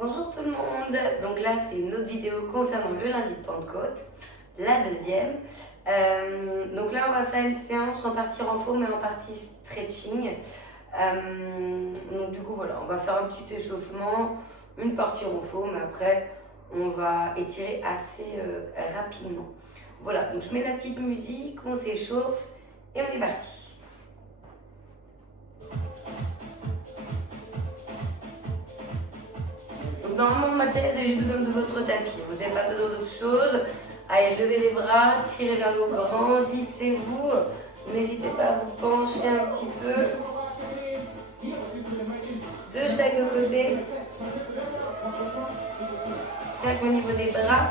Bonjour tout le monde, donc là c'est une autre vidéo concernant le lundi de Pentecôte, la deuxième. Donc là on va faire une séance en partie renfort mais en partie stretching. Donc du coup voilà, on va faire un petit échauffement, une partie renfort mais après on va étirer assez rapidement. Voilà, donc je mets la petite musique, on s'échauffe et on est parti. Normalement, le matériel, vous avez juste besoin de votre tapis. Vous n'avez pas besoin d'autre chose. Allez, levez les bras, tirez vers le haut, grandissez-vous. N'hésitez pas à vous pencher un petit peu. De chaque côté. Cercle au niveau des bras.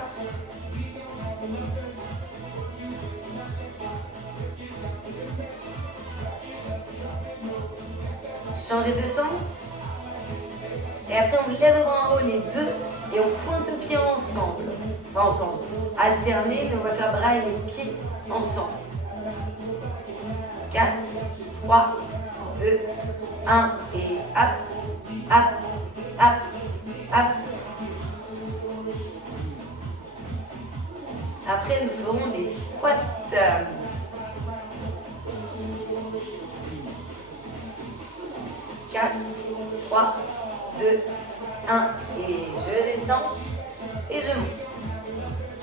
Changez de sens. Et après, on lève en haut les deux et on pointe aux pieds ensemble. Enfin, ensemble. Alterner, mais on va faire bras et les pieds ensemble. 4, 3, 2, 1 et hop, hop, hop, hop. Après, nous ferons des squats. 4, 3, 2, 1 et je descends et je monte.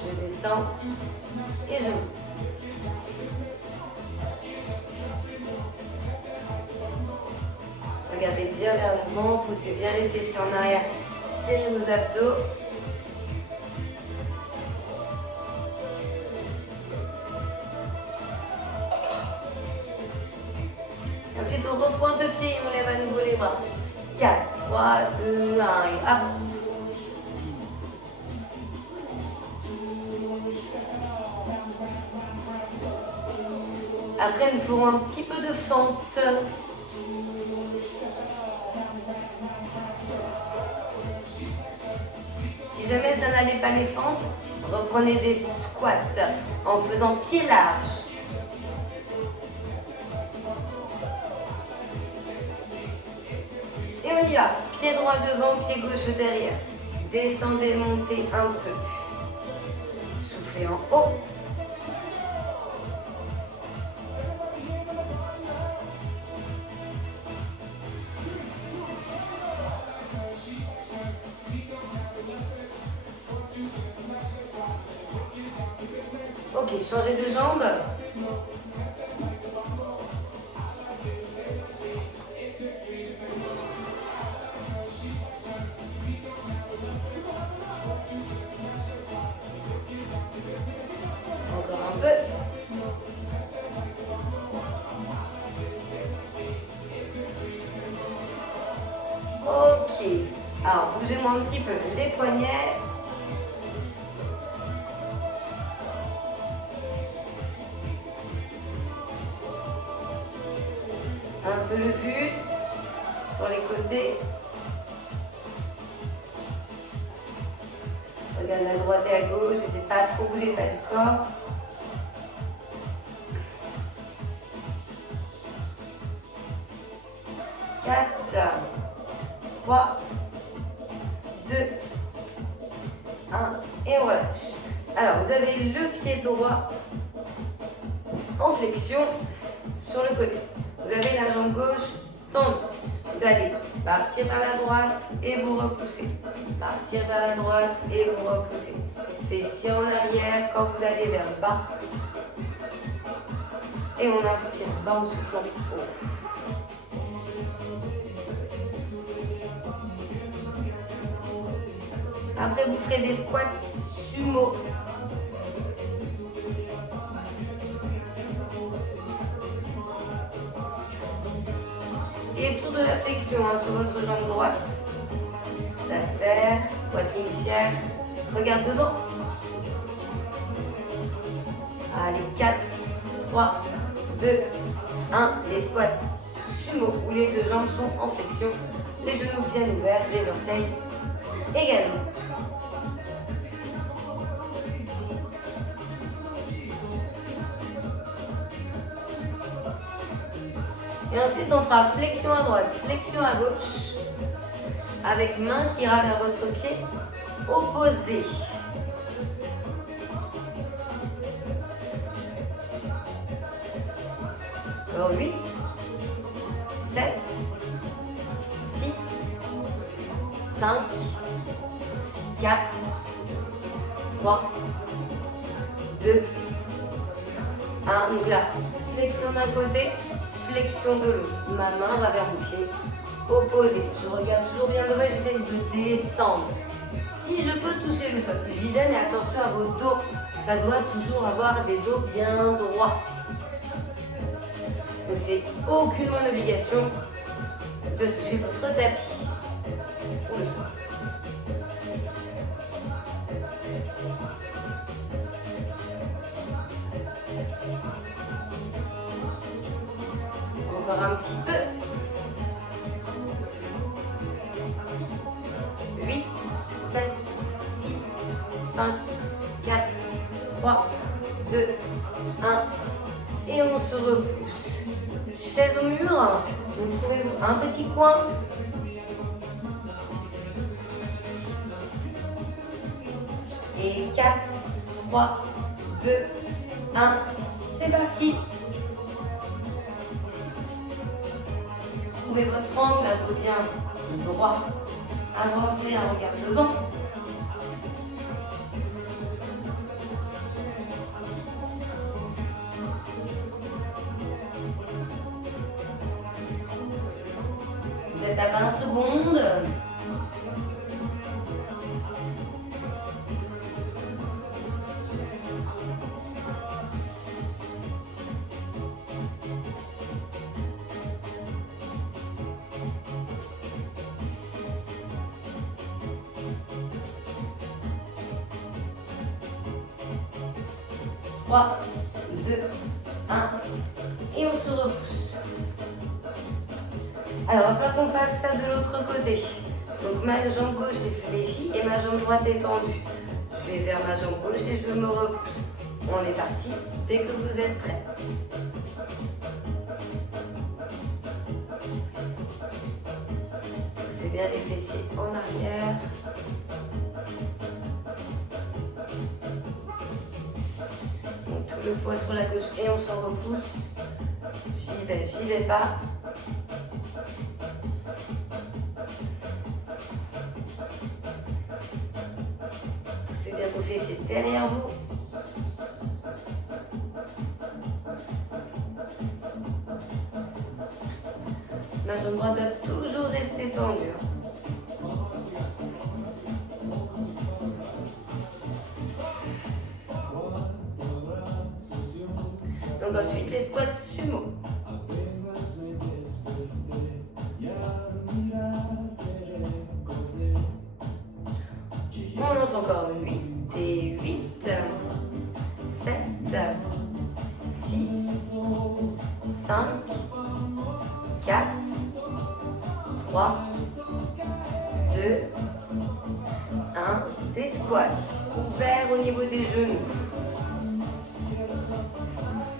Je descends et je monte. Regardez bien vers l'avant, poussez bien les fessiers en arrière, serrez vos abdos. Ensuite on repointe le pied et on lève à nouveau les bras. 4, 3, 2, 1 et hop. Après, nous ferons un petit peu de fente. Si jamais ça n'allait pas les fentes, reprenez des squats en faisant pied large. Et on y va. Pied droit devant, pied gauche derrière. Descendez, montez un peu. Soufflez en haut. Ok, changez de jambe. Encore un peu. Ok. Alors, bougez-moi un petit peu les poignets. Un peu le buste sur les côtés. Regarde à droite et à gauche, n'essayez pas à trop bouger, pas du corps. Quatre, 3, 2, 1 et on relâche. Alors vous avez le pied droit en flexion sur le côté. Vous avez la jambe gauche tendue. Vous allez partir vers la droite et vous repousser. Partir vers la droite et vous repousser. Fessiers en arrière quand vous allez vers le bas. Et on inspire bas en soufflant haut. Après, vous ferez des squats sumo. Et tour de la flexion sur votre jambe droite. Ça serre, poitrine fière. Regarde devant. Allez, 4, 3, 2, 1. Les squats sumo où les deux jambes sont en flexion. Les genoux bien ouverts, les orteils également. Et ensuite, on fera flexion à droite, flexion à gauche. avec main qui ira vers votre pied opposé. Encore 8, 7, 6, 5, 4, 3, 2, 1. Donc là, flexion d'un côté, flexion de l'autre. Ma main va vers mon pied opposé. Je regarde toujours bien devant et j'essaie de descendre. Si je peux toucher le sol, j'y vais, mais attention à vos dos. Ça doit toujours avoir des dos bien droits. Donc c'est aucunement une obligation de toucher votre tapis ou le sol. Encore un petit peu. 8, 7, 6, 5, 4, 3, 2, 1. Et on se repousse. Chaise au mur. Vous trouvez un petit coin. Et 4, 3, 2, 1. C'est parti. Trouvez votre angle, un dos bien droit. Avancez un regard devant. Vous êtes à 20 secondes. Trois, 2, 1. Et on se repousse. Alors, il va falloir qu'on fasse ça de l'autre côté. Donc, ma jambe gauche est fléchie et ma jambe droite est tendue. Je vais vers ma jambe gauche et je me repousse. On est parti dès que vous êtes prêts. Poussez bien les fessiers en arrière. Donc, tout le poids sur la gauche et on s'en repousse. J'y vais pas. Poussez bien vos fessiers derrière vous. Ma jambe droite doit toujours rester tendue. Donc ensuite les squats sumo. On lance encore 8 et 8, 7, 6, 5, 4, 3, 2, 1. Des squats ouverts au niveau des genoux.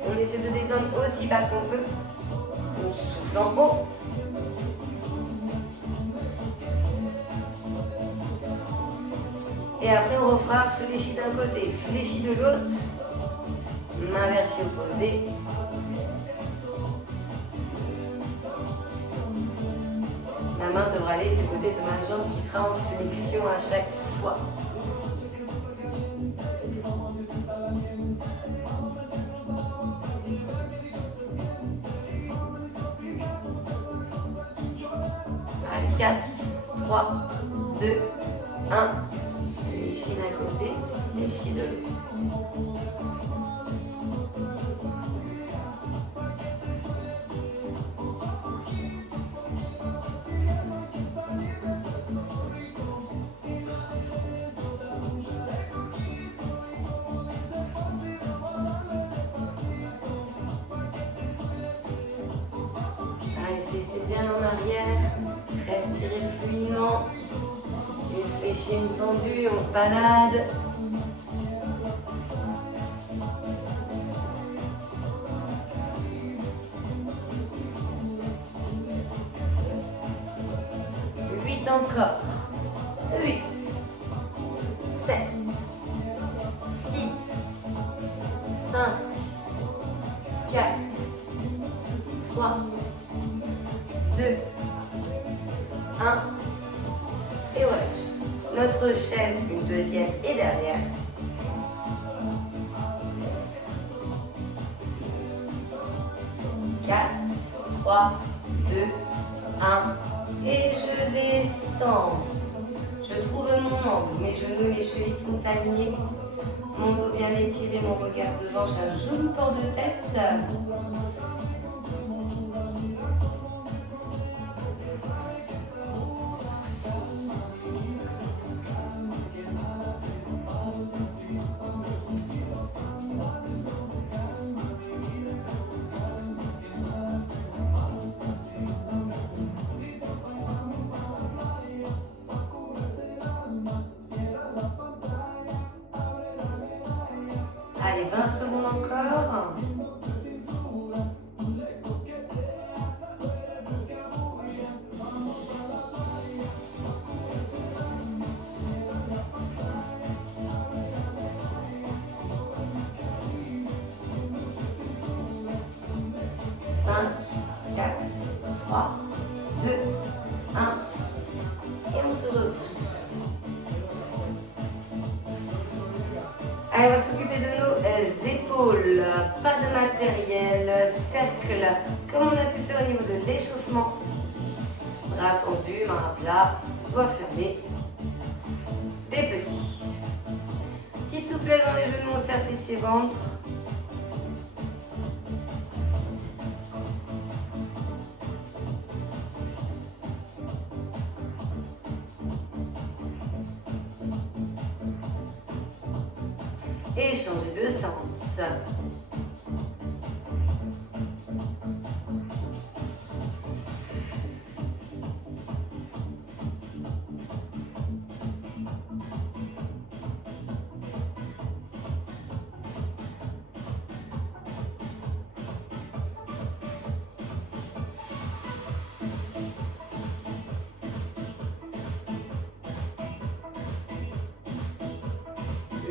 On essaie de descendre aussi bas qu'on peut. On souffle en haut. Et après, on refera fléchi d'un côté, fléchi de l'autre. Main vers pied opposé. Ma main devra aller du côté de ma jambe qui sera en flexion à chaque fois. Allez, 4, 3, 2, 1. Fléchi d'un côté, fléchi de l'autre. Laissez bien en arrière, respirez fluidement, une fléchie, une tendue, on se balade. 8 encore. 8, 7, 6, 5, 4, 3, 2, 1. Et relâche. Notre chaise, une deuxième et derrière. Quatre, 3, 2, 1. Et je descends. Je trouve mon angle. Mes genoux, mes chevilles sont alignés. Mon dos bien étiré, mon regard devant. J'ai un joli port de tête. Allez, 20 secondes encore. Cinq, 4, 3, 2, 1. Et on se repousse. Allez, on va s'occuper de nos épaules. Pas de matériel. Cercle, comme on a pu faire au niveau de l'échauffement. Bras tendus, mains à plat, doigts fermés. Des petits. Petite souplesse dans les genoux, on serre fessiers et ventre. Et changer de sens.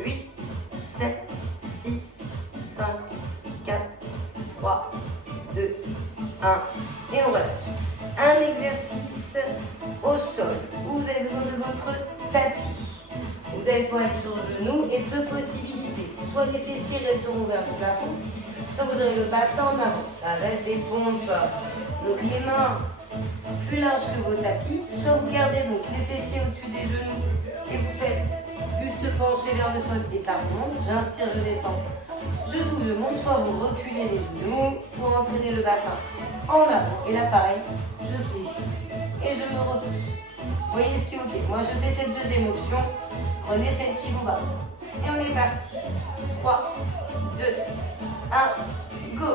Huit, 7, 6, 5, 4, 3, 2, 1. Et on relâche. Un exercice au sol où vous avez besoin de votre tapis. Vous allez pouvoir être sur genoux et deux possibilités. Soit les fessiers resteront vers le plafond, soit vous aurez le bassin en avant. Ça va être des pompes. Donc les mains plus larges que vos tapis. Soit vous gardez donc les fessiers au-dessus des genoux et vous faites buste penché vers le sol et ça remonte. J'inspire, je descends. Je souffle, je monte. Soit vous reculez les genoux pour entraîner le bassin en avant. Et là pareil, je fléchis et je me repousse. Vous voyez ce qui est ok. Moi je fais cette deuxième option. Prenez celle qui vous va. Et on est parti. 3, 2, 1, go.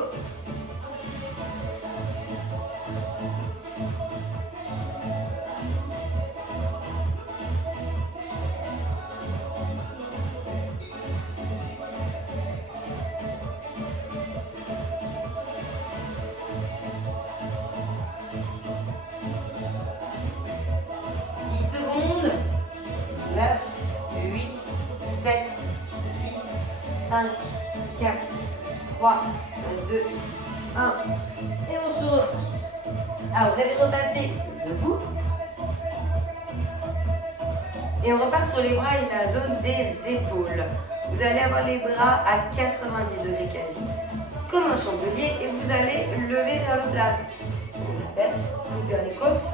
Secondes. 9, 8, 7, 6, 5, 4, 3, 2, 1. Et on se repousse. Alors vous allez repasser debout. Et on repart sur les bras et la zone des épaules. Vous allez avoir les bras à 90 degrés quasi, comme un chandelier, et vous allez lever vers le plafond. On abaisse, on tire les côtes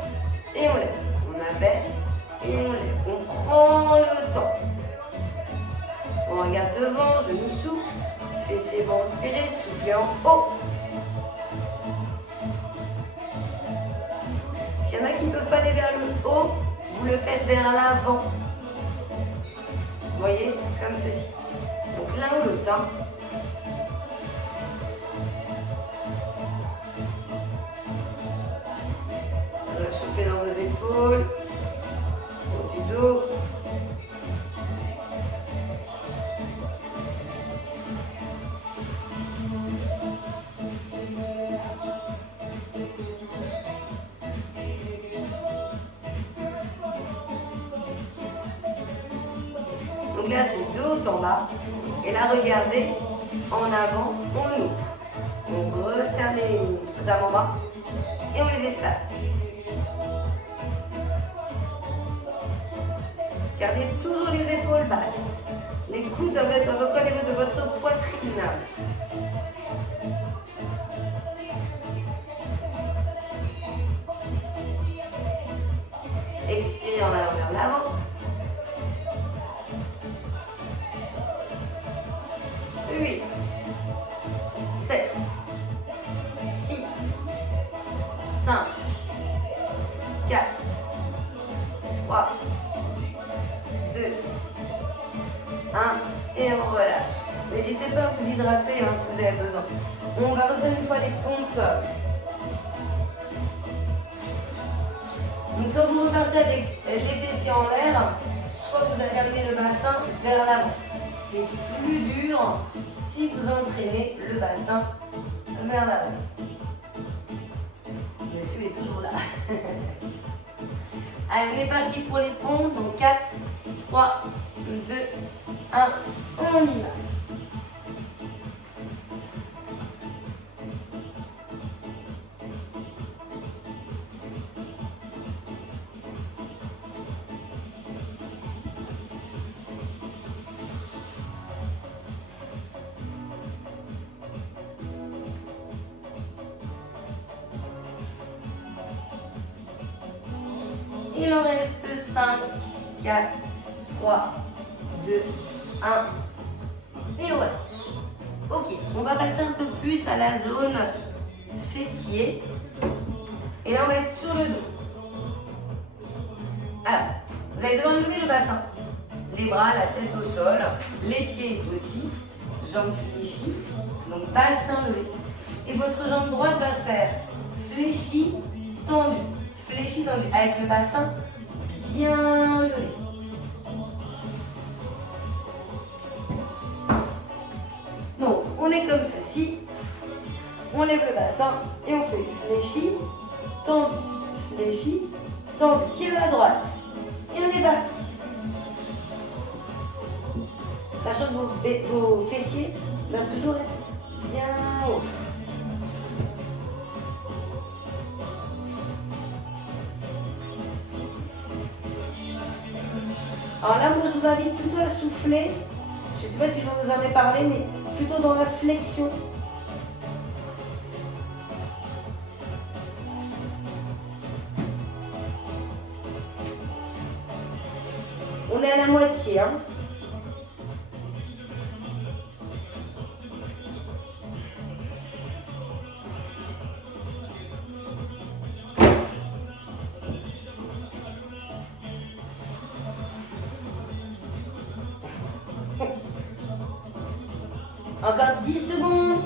et on lève. On abaisse et on lève. On prend le temps. On regarde devant, genoux souples, fessiers ventre serrés, soufflez en haut. S'il y en a qui ne peuvent pas aller vers le haut, vous le faites vers l'avant. Vous voyez, comme ceci. Donc l'un ou l'autre. On va chauffer dans vos épaules, au du dos. Donc là, c'est de haut en bas. Et là, regardez, en avant, on ouvre. On resserre les avant-bras et on les espace. Gardez toujours les épaules basses. Les coudes doivent être au niveau de votre poitrine. Expirez en allant vers l'avant. 8, 7, 6, 5, 4, 3, 2, 1 et on relâche. N'hésitez pas à vous hydrater si vous avez besoin. On va refaire une fois les pompes. Donc soit vous repartez avec les fessiers en l'air, soit vous allez amener le bassin vers l'avant. C'est plus dur si vous entraînez le bassin vers l'avant. Monsieur est toujours là. Allez, on est parti pour les pompes. Donc 4, 3, 2, 1, on y va. Il en reste 5, 4, 3, 2, 1. Et on relâche. Ok, on va passer un peu plus à la zone fessier. Et là, on va être sur le dos. Alors, vous allez devoir lever le bassin. Les bras, la tête au sol. Les pieds aussi. Jambes fléchies. Donc, bassin levé. Et votre jambe droite va faire fléchi, tendu. Fléchi, tendu. Avec le bassin bien levé. Donc, on est comme ceci. On lève le bassin et on fait fléchi, tendu, fléchi, tendu. Qui va à droite. Et on est parti. Sachant que vos fessiers doivent toujours être bien haut. Alors là, moi, je vous invite plutôt à souffler. Je ne sais pas si je vous en ai parlé, mais plutôt dans la flexion. On est à la moitié. Hein. Encore 10 secondes.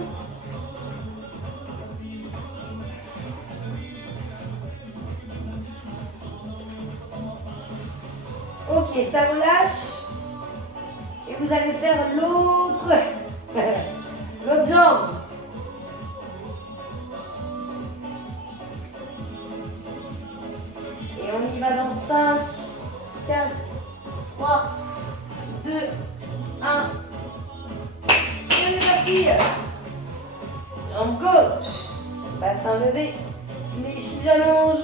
Ok, ça relâche. Et vous allez faire l'autre jambe. Et on y va dans 5, 4, 3, 2, 1. Et on est parti. Jambe gauche. Bassin levé. Fléchi, j'allonge.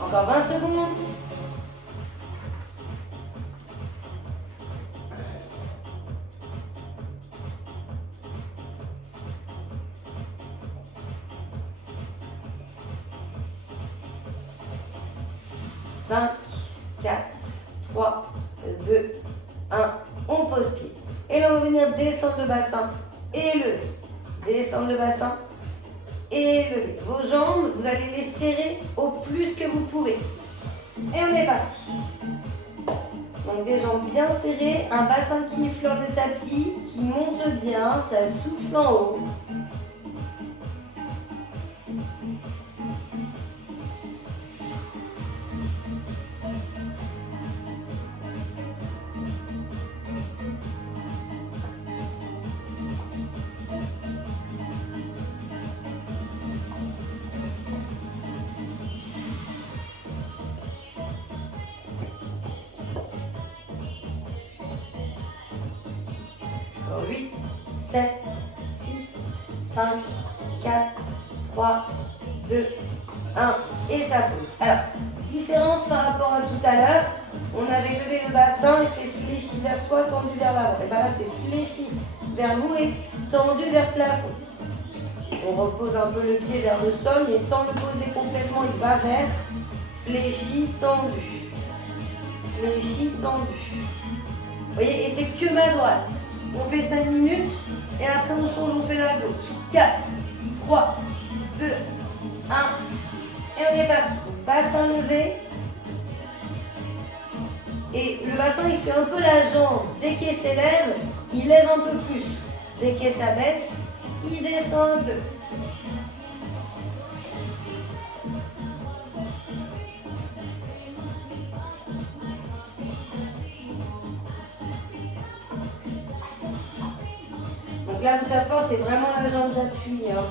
Encore 20 secondes. Cinq, 4, 3, 2, 1. On pose pied. Et là, on va venir descendre le bassin et lever. Descendre le bassin et lever. Vos jambes, vous allez les serrer au plus que vous pouvez. Et on est parti. Donc Donc des jambes bien serrées, un bassin qui effleure le tapis, qui monte bien, ça souffle en haut. Encore 8, 7, 6, 5, 4, 3, 2, 1 et ça pose. Alors, différence par rapport à tout à l'heure, on avait levé le bassin et fait fléchi vers soi, tendu vers l'avant. Et bien là, c'est fléchi vers vous et tendu vers le plafond. On repose un peu le pied vers le sol, mais sans le poser complètement, il va vers fléchi, tendu. Fléchi, tendu. Vous voyez, et c'est que ma droite. On fait 5 minutes et après on change, on fait la gauche. 4, 3, 2, 1 et on est parti. Bassin levé. Et le bassin il suit un peu la jambe. Dès qu'elle s'élève, il lève un peu plus. Dès qu'elle s'abaisse, il descend un peu. Donc là où ça force, c'est vraiment la jambe d'appui. Hein.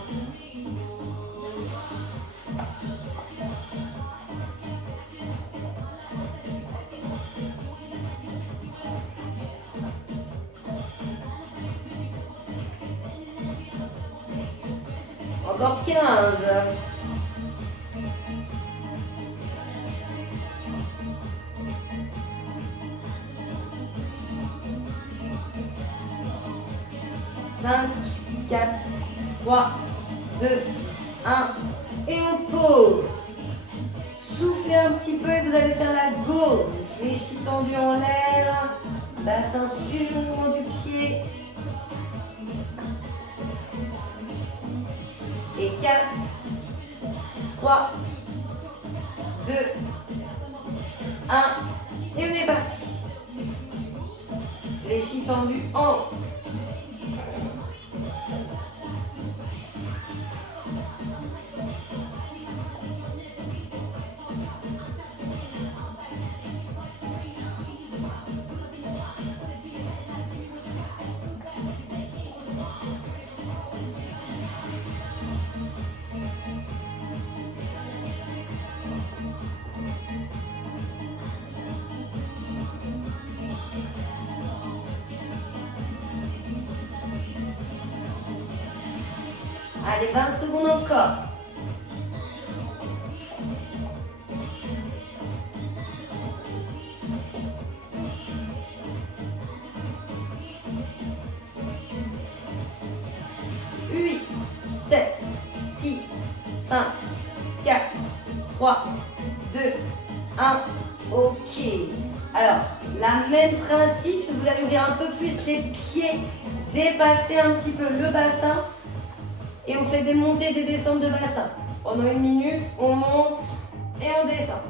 Encore 15. Cinq, 4, 3, 2, 1 et on pose. Soufflez un petit peu et vous allez faire la gauche. Fléchi tendu en l'air. Bassin suivi le mouvement du pied. Et 4, 3, 2, 1 et on est parti. Fléchi tendu en haut. Allez, 20 secondes encore. Huit, 7, 6, 5, 4, 3, 2, 1. Ok. Alors, la même principe, vous allez ouvrir un peu plus les pieds, dépasser un petit peu le bassin. Et on fait des montées, des descentes de bassin. Pendant 1 minute, on monte et on descend.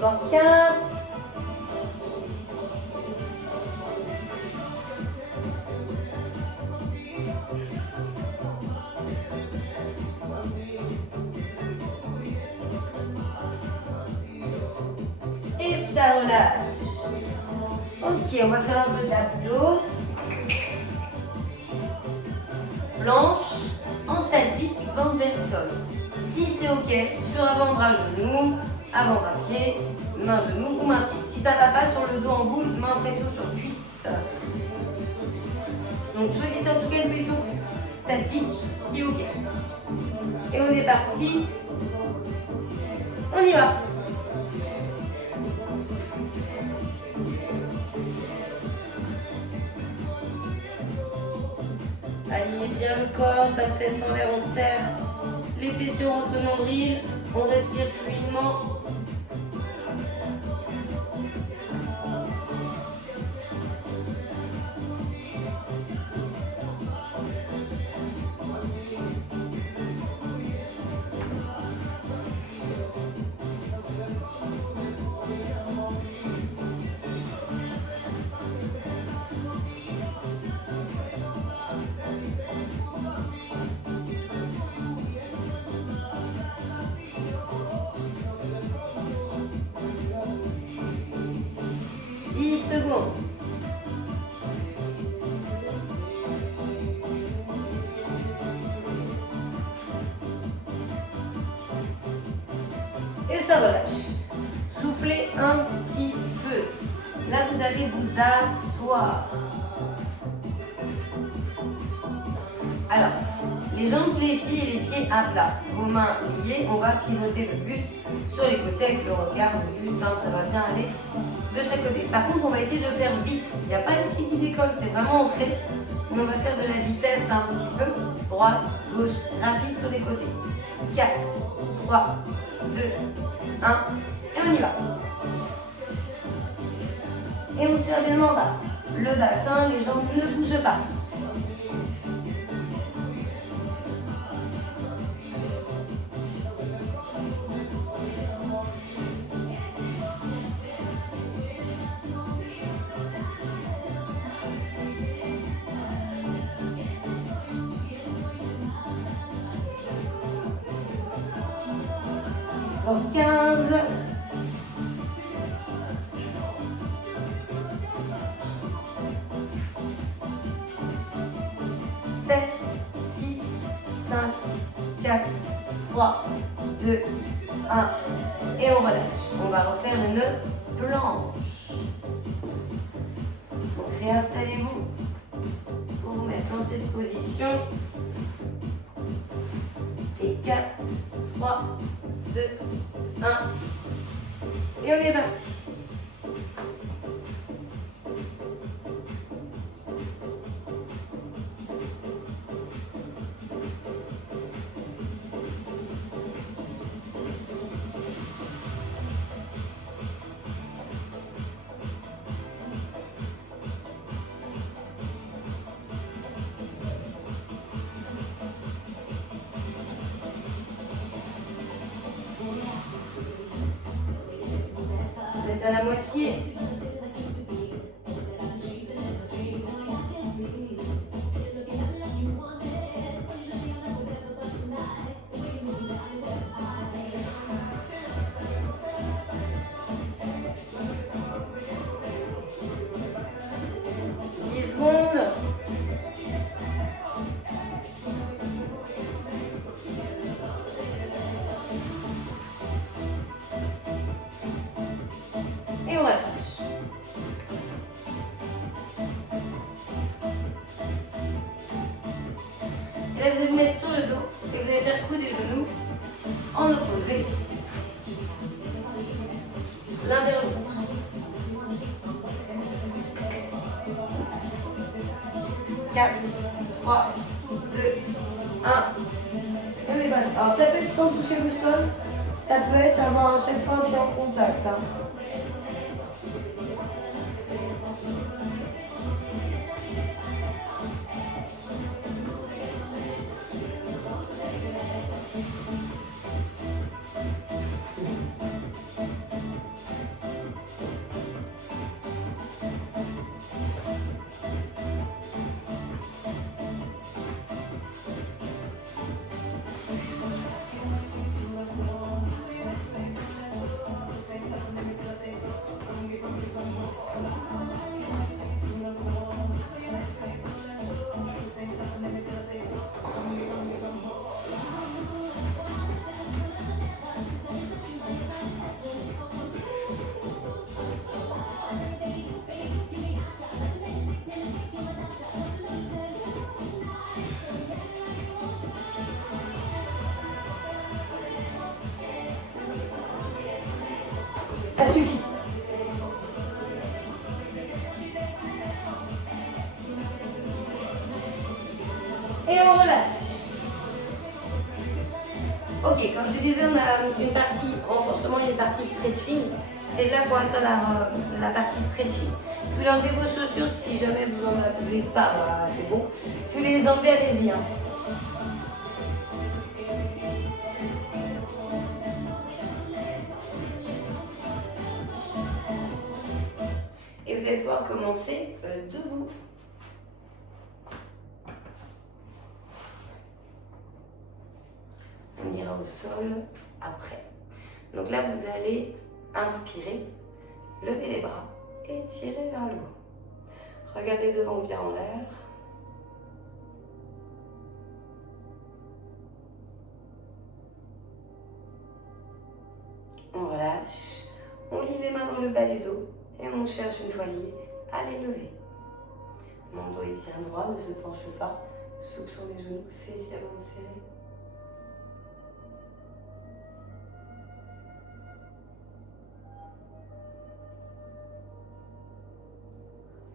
Encore 15. Et ça relâche. Ok, on va faire un peu d'abdos. Planche en statique, ventre vers le sol. Si c'est ok, sur avant-bras, genou. Avant-bras-pied, main-genou ou main-pied. Si ça ne va pas sur le dos en boule, main pression sur cuisse. Donc choisissez en tout cas une position statique qui est OK. Et on est parti. On y va. Alignez bien le corps, pas de fesses en l'air, on serre les fessiers, on rentre le nombril, on respire fluidement. Secondes. Et ça relâche. Soufflez un petit peu. Là, vous allez vous asseoir. Alors, les jambes fléchies et les pieds à plat. Vos mains liées, on va pivoter le buste sur les côtés avec le regard du buste. Hein, ça va bien aller de chaque côté. Par contre, on va essayer de le faire vite. Il n'y a pas le pied qui décolle, c'est vraiment ancré. Mais on va faire de la vitesse un petit peu. Droite, gauche, rapide sur les côtés. 4, 3, 2, 1. Et on y va. Et on serre bien en bas. Le bassin, les jambes ne bougent pas. Pour 15. 7, 6, 5, 4, 3, 2, 1. Et on relâche. On va refaire une planche. Donc réinstallez-vous pour vous mettre dans cette position. Et 4, 3, 2, 1. Et on est parti. Vous êtes à la moitié. Et on relâche. Et là, vous allez vous mettre sur le dos et vous allez faire coude et genoux en opposé. L'un vers l'autre. Quatre, 3, 2, 1. Et on est bon. Alors ça peut être sans toucher le sol, ça peut être avoir à chaque fois un pied en contact. Hein. Ça suffit. Et on relâche. Ok, comme je disais, on a une partie renforcement et une partie stretching. C'est là qu'on va faire la partie stretching. Si vous voulez enlever vos chaussures, si jamais vous n'en avez pas, voilà, c'est bon. Si vous voulez les enlever, allez-y. Hein. Et vous allez pouvoir commencer debout. On ira au sol après. Donc là, vous allez inspirer, lever les bras et tirer vers le haut. Regardez devant bien en l'air. On relâche. On lie les mains dans le bas du dos et on cherche une fois lié à les lever. Mon dos est bien droit, ne se penche pas. Soupe sur les genoux, fessiers avant de serrer.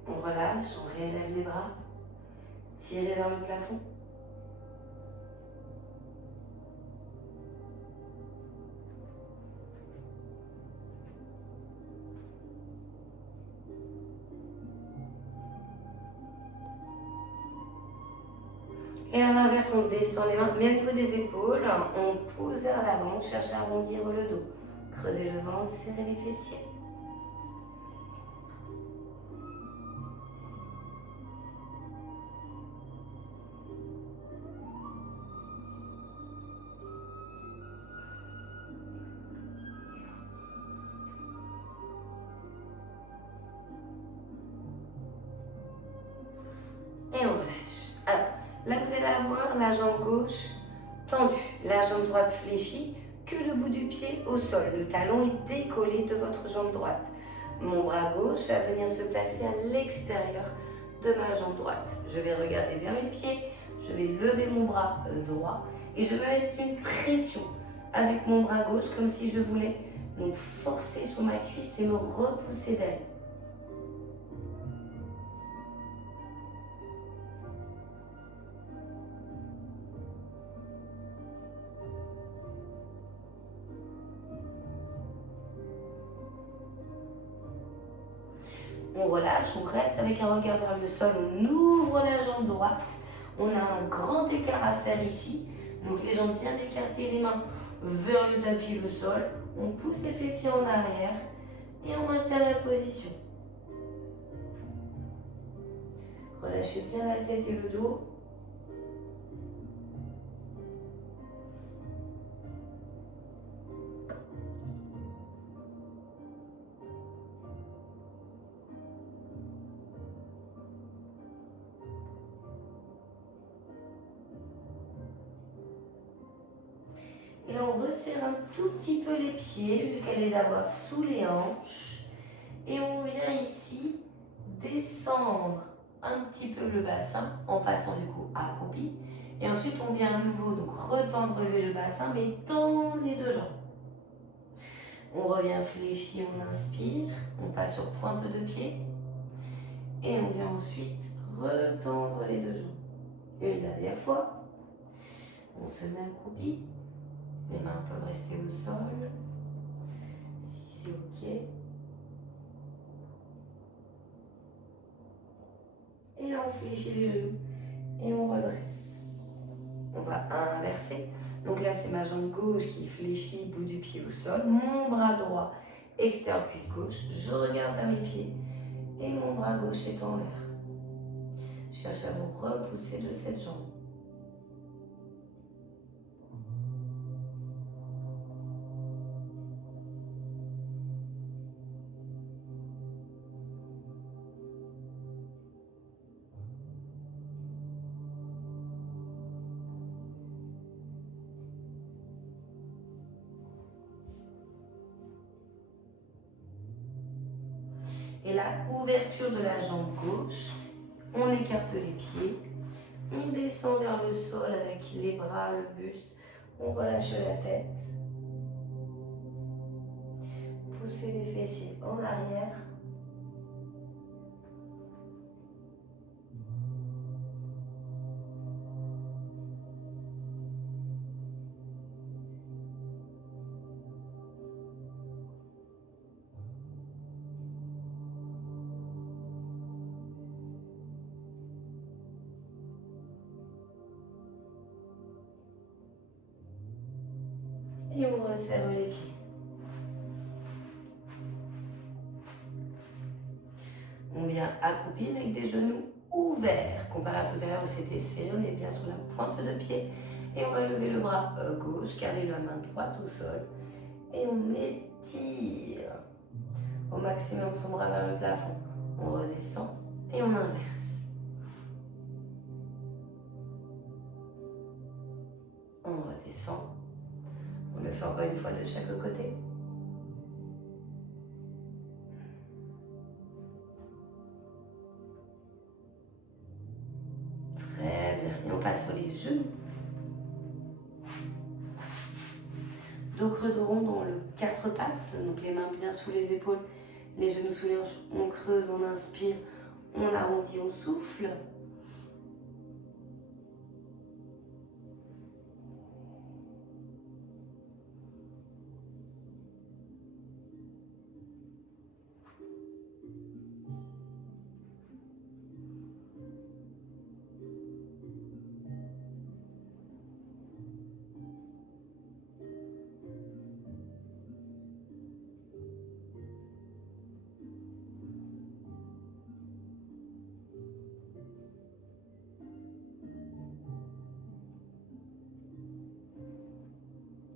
On relâche, on réélève les bras. Tirez vers le plafond. Et à l'inverse, on descend les mains, mais au niveau des épaules, on pousse vers l'avant, on cherche à arrondir le dos. Creusez le ventre, serrez les fessiers. Et on relâche. Alors, là, vous allez avoir la jambe gauche tendue, la jambe droite fléchie, que le bout du pied au sol. Le talon est décollé de votre jambe droite. Mon bras gauche va venir se placer à l'extérieur de ma jambe droite. Je vais regarder vers mes pieds, je vais lever mon bras droit et je vais mettre une pression avec mon bras gauche comme si je voulais donc forcer sur ma cuisse et me repousser d'elle. On relâche, on reste avec un regard vers le sol, on ouvre la jambe droite. On a un grand écart à faire ici. Donc les jambes bien écartées, les mains vers le tapis, le sol. On pousse les fessiers en arrière et on maintient la position. Relâchez bien la tête et le dos. Et on resserre un tout petit peu les pieds jusqu'à les avoir sous les hanches. Et on vient ici descendre un petit peu le bassin en passant du coup accroupi. Et ensuite on vient à nouveau donc retendre, relever le bassin mais dans les deux jambes. On revient fléchi, on inspire, on passe sur pointe de pied. Et on vient ensuite retendre les deux jambes. Une dernière fois. On se met accroupi. Les mains peuvent rester au sol. Si c'est OK. Et là, on fléchit les genoux et on redresse. On va inverser. Donc là, c'est ma jambe gauche qui fléchit, bout du pied au sol. Mon bras droit, extérieur cuisse gauche. Je regarde vers mes pieds et mon bras gauche est en l'air. Je cherche à vous repousser de cette jambe. Et la ouverture de la jambe gauche, on écarte les pieds, on descend vers le sol avec les bras, le buste, on relâche la tête. pousser les fessiers en arrière. Et on resserre les pieds. On vient accroupi avec des genoux ouverts. Comparé à tout à l'heure où c'était serré, on est bien sur la pointe de pied. Et on va lever le bras gauche, garder la main droite au sol. Et on étire au maximum son bras vers le plafond. On redescend et on inverse. On redescend. On le fait encore une fois de chaque côté. Très bien. Et on passe sur les genoux. Dos creux de rond dans le 4 pattes. Donc les mains bien sous les épaules, les genoux sous les hanches. On creuse, on inspire, on arrondit, on souffle.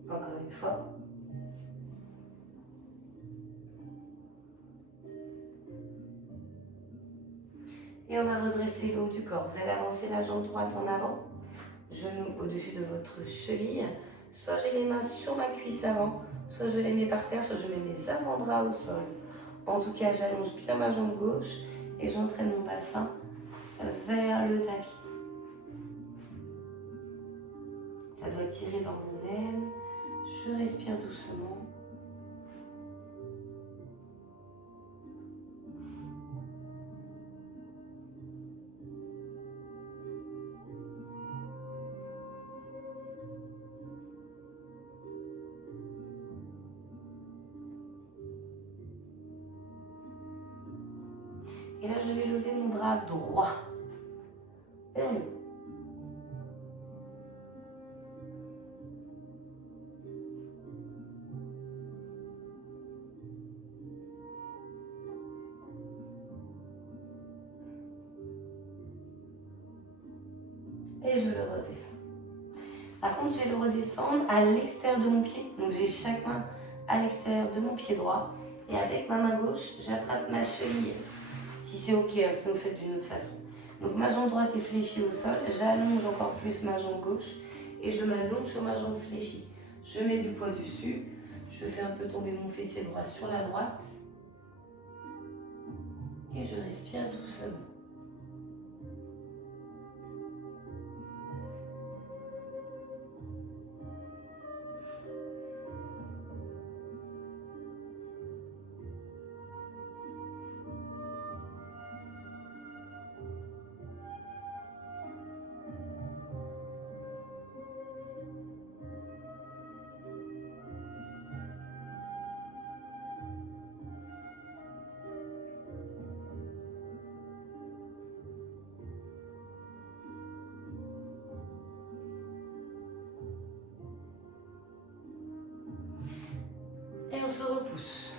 Encore une fois. Et on va redresser le haut du corps. Vous allez avancer la jambe droite en avant, genou au-dessus de votre cheville. Soit j'ai les mains sur ma cuisse avant, soit je les mets par terre, soit je mets mes avant-bras au sol. En tout cas, j'allonge bien ma jambe gauche et j'entraîne mon bassin vers le tapis. Ça doit tirer dans mon aine. Je respire doucement. Et là, je vais lever mon bras droit vers le haut. Et je le redescends. Par contre, je vais le redescendre à l'extérieur de mon pied. Donc, j'ai chaque main à l'extérieur de mon pied droit. Et avec ma main gauche, j'attrape ma cheville. Si c'est ok, hein, si vous faites d'une autre façon. Donc, ma jambe droite est fléchie au sol. J'allonge encore plus ma jambe gauche. Et je m'allonge sur ma jambe fléchie. Je mets du poids dessus. Je fais un peu tomber mon fessier droit sur la droite. Et je respire doucement. Et on se repousse.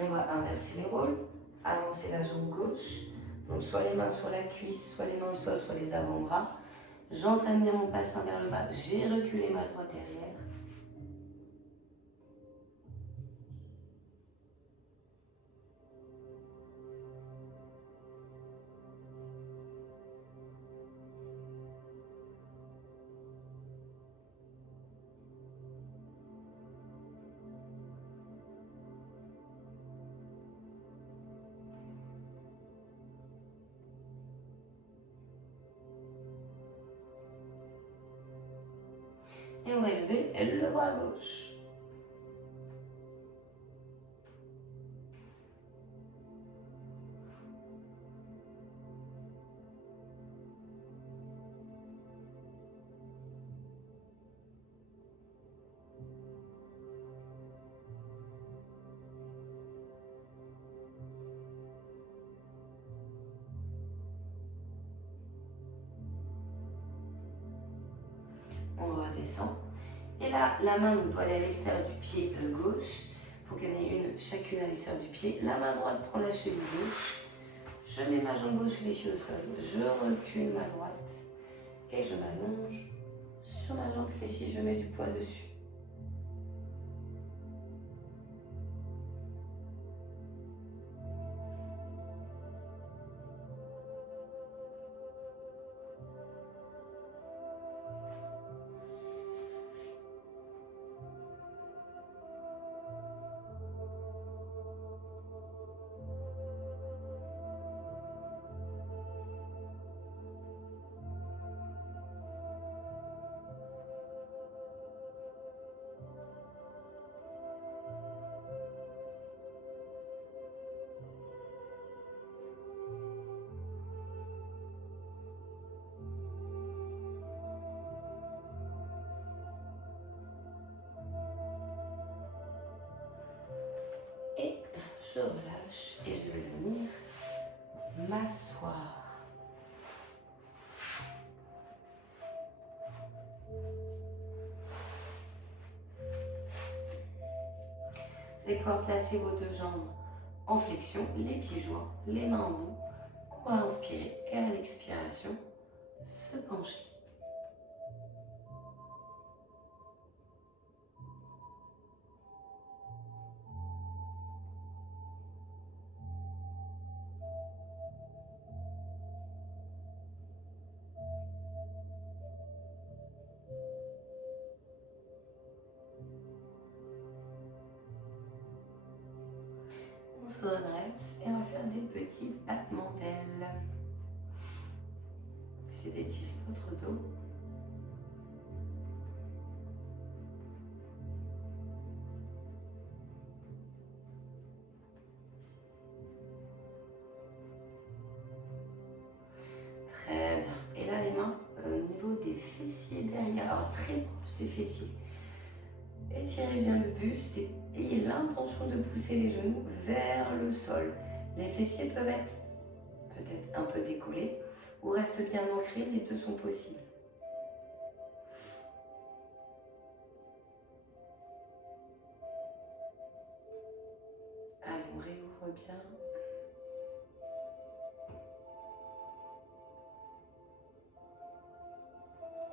On va inverser les rôles, avancer la jambe gauche. Donc soit les mains sur la cuisse, soit les mains au sol, soit les avant-bras. J'entraîne bien mon bassin vers le bas. J'ai reculé ma droite derrière. Et on va lever le bras gauche. On redescend. Et là, la main doit aller à l'extérieur du pied gauche. Pour qu'il y en ait une chacune à l'extérieur du pied. La main droite prend la cheville gauche. Je mets ma jambe gauche fléchie au sol. Je recule ma droite. Et je m'allonge sur ma jambe fléchie. Je mets du poids dessus. Et je relâche et je vais venir m'asseoir. Vous allez pouvoir placer vos deux jambes en flexion, les pieds joints, les mains en bout. On va inspirer et à l'expiration, se pencher. On se redresse et on va faire des petits battements d'ailes. Essayez d'étirer votre dos. Très bien. Et là, les mains au niveau des fessiers derrière, alors très proche des fessiers. Étirez bien le buste et ayez l'intention de pousser les genoux vers le sol. Les fessiers peuvent être peut-être un peu décollés ou restent bien ancrés, les deux sont possibles. Allez, on réouvre bien.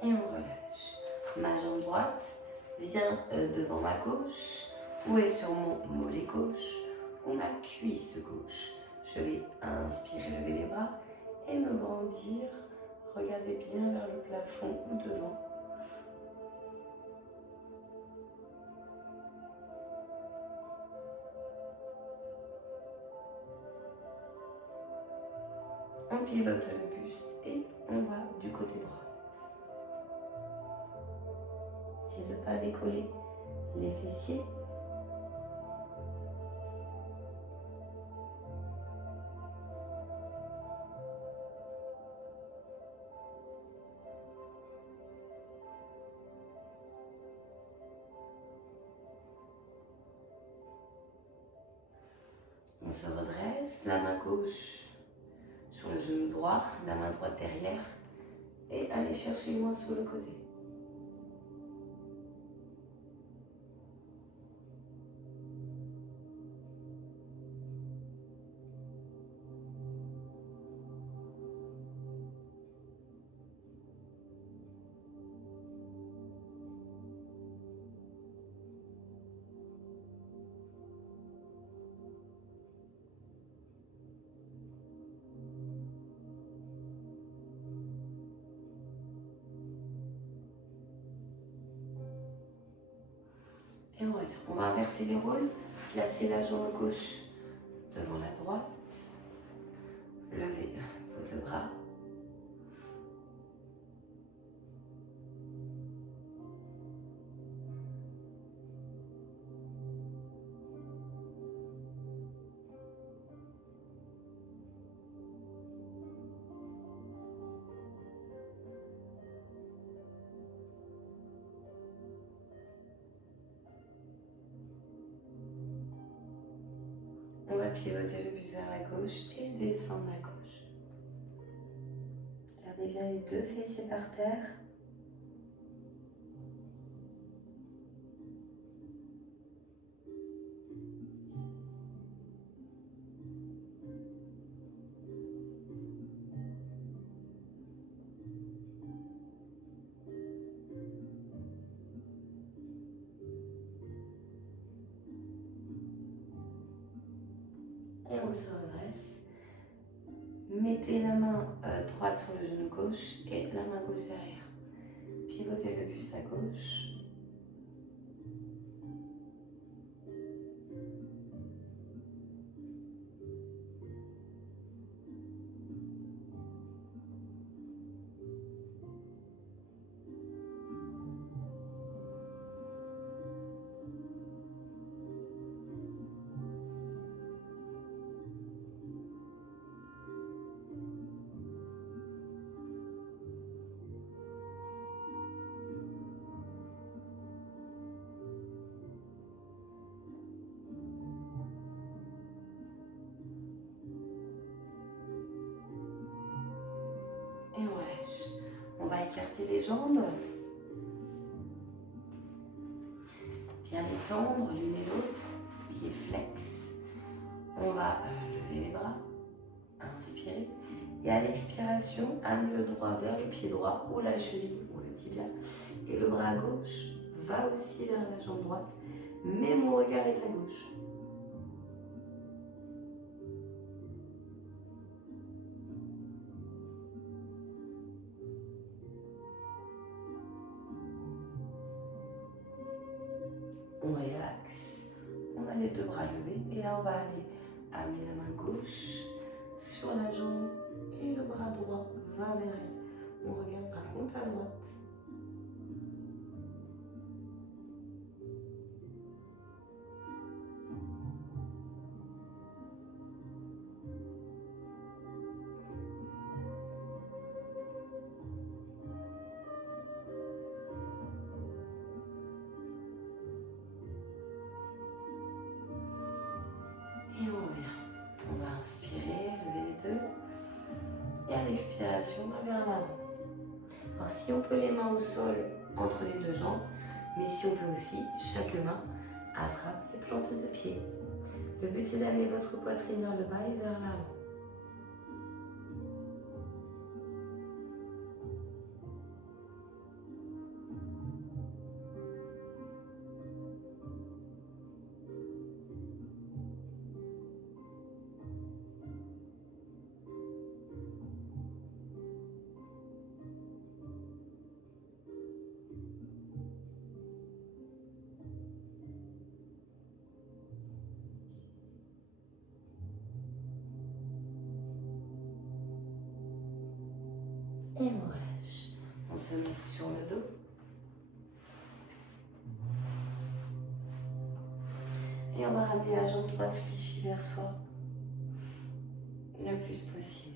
Et on relâche. Ma jambe droite vient devant ma gauche, ou est sur mon mollet gauche, ou ma cuisse gauche. Je vais inspirer, lever les bras et me grandir. Regardez bien vers le plafond ou devant. On pivote le buste et on va du côté droit. Essayez de ne pas décoller les fessiers. On se redresse, la main gauche sur le genou droit, la main droite derrière et allez chercher loin sur le côté. Et on revient. On va inverser les rôles, placer la jambe gauche devant la droite, levez vos deux bras. pivoter le buste vers la gauche et descendre à gauche. Gardez bien les deux fessiers par terre. Et on se redresse. Mettez la main droite sur le genou gauche et la main gauche derrière. Pivotez le buste à gauche. Et on relâche. On va écarter les jambes. Bien les tendre l'une et l'autre. Pieds flex. On va lever les bras. Inspirez. Et à l'expiration, amenez le droit vers le pied droit ou la cheville ou le tibia. Et le bras gauche va aussi vers la jambe droite. Mais mon regard est à gauche. On relaxe, on a les deux bras levés et là on va aller amener la main gauche sur la jambe et le bras droit va vers elle. On regarde par contre à droite. Et on revient. On va inspirer, lever les deux. Et à l'expiration, on va vers l'avant. Alors si on peut les mains au sol entre les deux jambes, mais si on peut aussi, chaque main attrape les plantes de pied. Le but c'est d'amener votre poitrine vers le bas et vers l'avant. Et on relâche. On se met sur le dos. Et on va ramener la jambe droite fléchie vers soi le plus possible.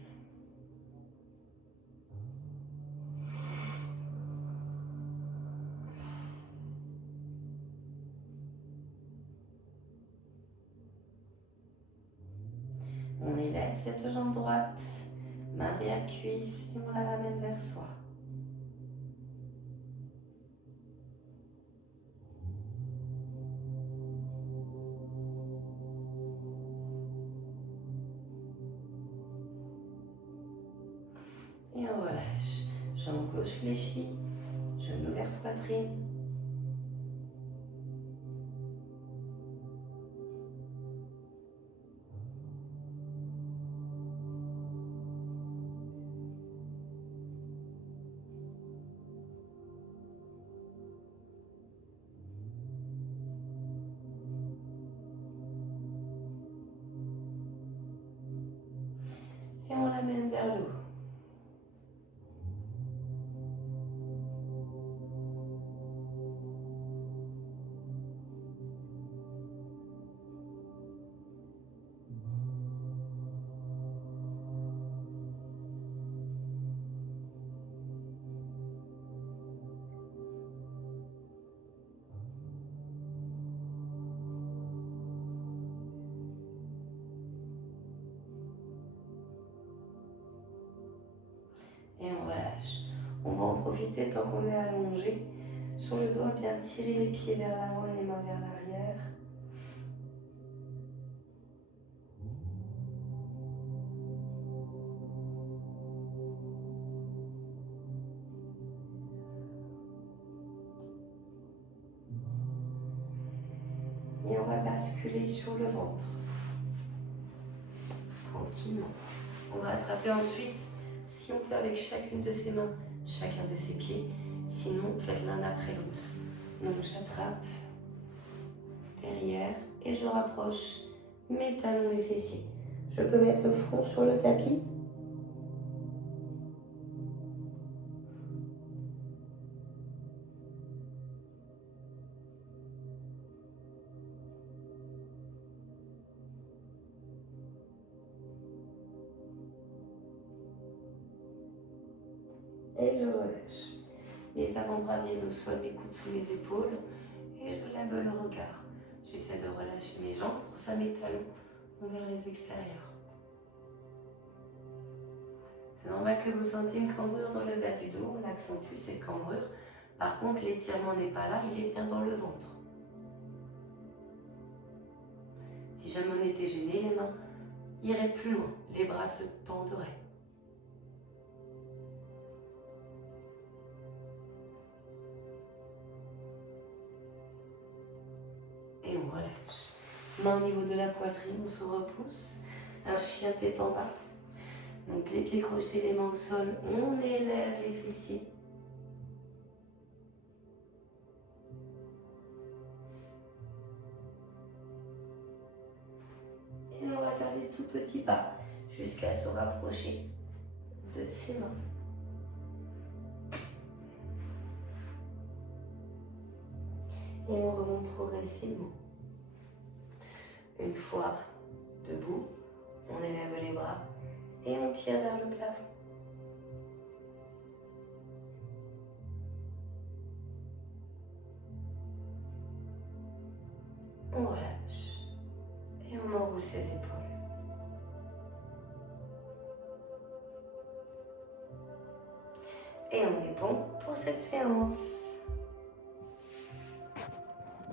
On élève cette jambe droite, main derrière cuisse et on la ramène vers soi. Et on relâche. Jambe gauche fléchie, genou vers poitrine. Et on l'amène vers le haut. profiter tant qu'on est allongé. Sur le dos, bien tirer les pieds vers l'avant et les mains vers l'arrière. Et on va basculer sur le ventre. Tranquillement. On va attraper ensuite, si on peut, avec chacune de ses mains, chacun de ses pieds. Sinon, faites l'un après l'autre. Donc j'attrape derrière et je rapproche mes talons et fessiers. Je peux mettre le front sur le tapis. Et je relâche. Mes avant-bras viennent au sol, mes coudes sous mes épaules et je lève le regard. J'essaie de relâcher mes jambes, pour ça mes talons vont vers les extérieurs. C'est normal que vous sentiez une cambrure dans le bas du dos, on accentue cette cambrure. Par contre, l'étirement n'est pas là, il est bien dans le ventre. Si jamais on était gêné, les mains iraient plus loin, les bras se tenderaient. Et on relâche. Main au niveau de la poitrine, on se repousse. Un chien tête en bas. Donc les pieds crochetés, les mains au sol, on élève les fessiers. Et on va faire des tout petits pas jusqu'à se rapprocher de ses mains. Et on remonte progressivement. Une fois debout, on élève les bras et on tire vers le plafond. On relâche et on enroule ses épaules. Et on est bon pour cette séance.